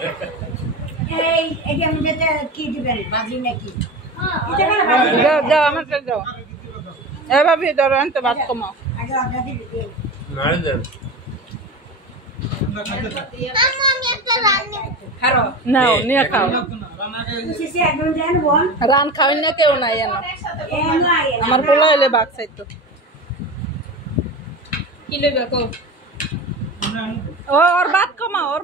এই এটা মধ্যে কি দিবেন বাজি নাকি যাও আমার কাছে যাও এভাবে ধরো আনতে ভাত কমাও আগে অর্ডার দিবি নাড়ে দেন নাও নিয়ে খাও রান খাওয়াই না কেউ নাই আমার পোলা এলে বাঘ চাইতো কি লইবা কো ও ওর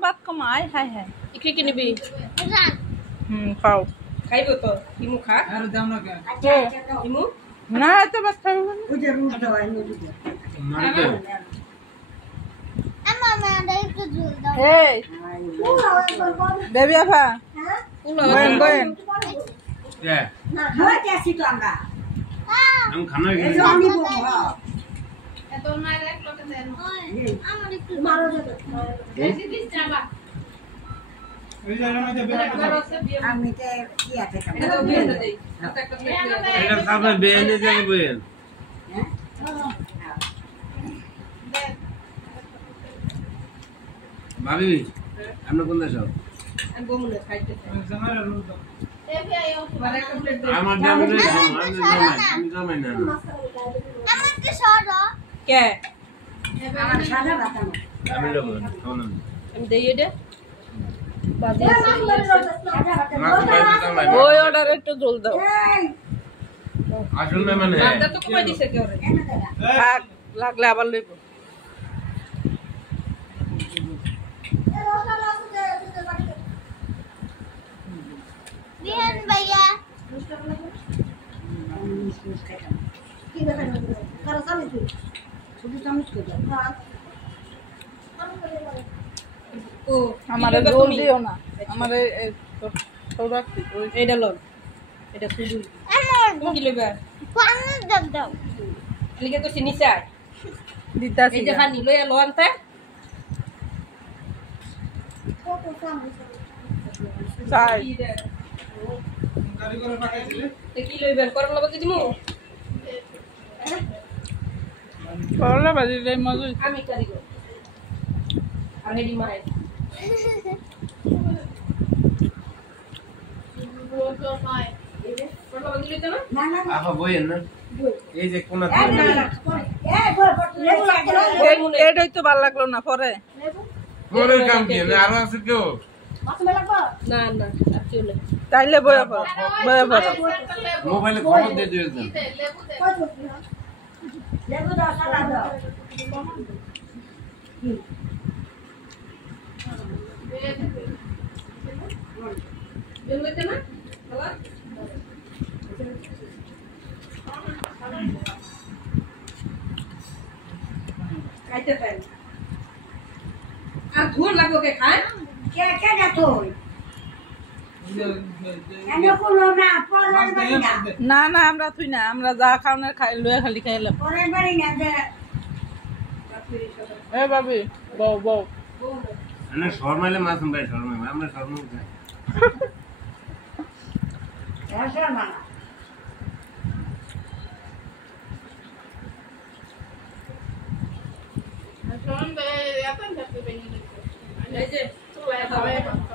ভাত কমা আয় হায় হায় কি কি নিবি খাও খাইবো তো ইমু খা আর দাও না কে ইমু না এত ভাত খাবো না ওই যে রুট দাও আই নুট নাড়ে দেন এই বেবি আফা গোয়েন কে না খাওয়াতে আসি তো আমরা আমি খানা এই খেয়ে যে আমি বলবো এত নাই রাখলো কেন আমার একটু মারো যাবে বেশি দিস যাবা এই জায়গা মধ্যে আমি তে কি আছে এটা তো বিয়ে দেই একটা এটা খাবে বেনে যাবে বেন ভাবি আপনি কোন দেশ আমি গোমুনে খাইতে জামার রুল দাও মানে একটা প্লেট দে আমার জামাই আমি জামাই না আমাকে সরো কে আমার সাদা ভাত আমি লোক খাওয়া আমি দেই এটা বাজে মাছ বাইরে জামাই ওই অর্ডার একটু জল দাও আসল মেহমান হে বাদা তো কমাই দিছে কেউ রে থাক লাগলে আবার লইব বিহান ভাইয়া কি ব্যাপার কারো চামচ শুধু চামচ করে দাও ও আমার জল দিও না আমার সৌরা এইটা লন এটা শুধু আমার কি লইবা পানি দাও লিখে তো নিচে দিতাছি এই যে পানি লইয়া লো আনতে চাই গাড়ি করে পাঠাইছিলে কি লইবেন করম লাগা দিমু করলা ভাজি যাই মজা আমি কারিগর আর হেডি মাই না না আহা বইয়েন না এই যে কোনা এটাই তো ভালো লাগলো না পরে পরের কাম কি না আরো আছে কেউ না না আর কেউ নেই তাইলে বয়া পড়ো মোবাইলে খবর দিয়ে দিয়েছেন লেবু দাও সাদা দাও বের হইতে না বাবা খাইতে পারেন আর ধুর লাগো কে খায় কে কে যাতো কেন কোনো না পরের বাড়ি না না না আমরা তুই না আমরা যা খাওয়ানোর খাই লয়ে খালি খাইলাম পরের বাড়ি না যে এ ভাবি বউ বউ না শর্মাইলে মাছ ভাই শর্মাই আমরা শর্মা খাই রসা মানা এই যে চলে খাওয়া